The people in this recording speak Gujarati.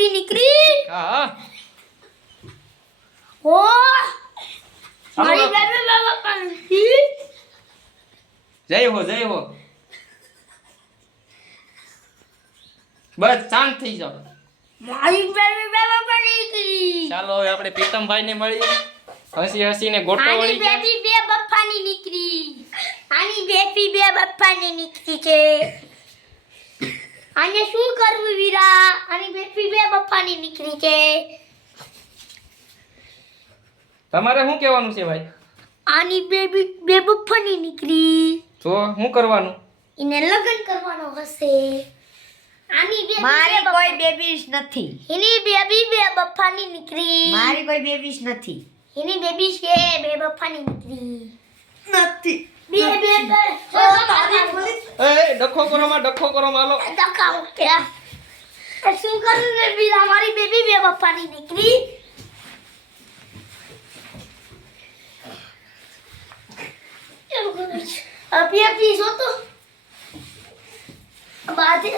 દીકરી નીકળી હા ઓ મારી બેબી બાબા પાણી જય હો બસ શાંત થઈ જાઓ મારી બેબી બાબા પાણી નીકળી ચાલો હવે આપણે પ્રીતમભાઈ ને મળીએ હસીને ગોટો આની વળી ગયા બેબી બે બપ્પાની નીકળી આની બેબી બે બપ્પાની નીકળી છે આને શું કરવું વીરા આની બેબી બે બપ્પાની નીકળી છે તમારે શું કહેવાનું છે ભાઈ આની બેબી બે બપ્પાની નીકળી તો શું કરવાનું એને લગ્ન કરવાનો હશે આની બેબી મારી કોઈ બેબીશ નથી એની બેબી બે બપ્પાની નીકળી મારી કોઈ બેબીશ નથી એની બેબી છે બે બપ્પાની નીકળી નથી બે બે એ ડખો કરો માં હાલો દકાઓ કે શું કરું બેબી અમારી બેબી બે બપ્પાની નીકળી અભી અભી જો તો બાદે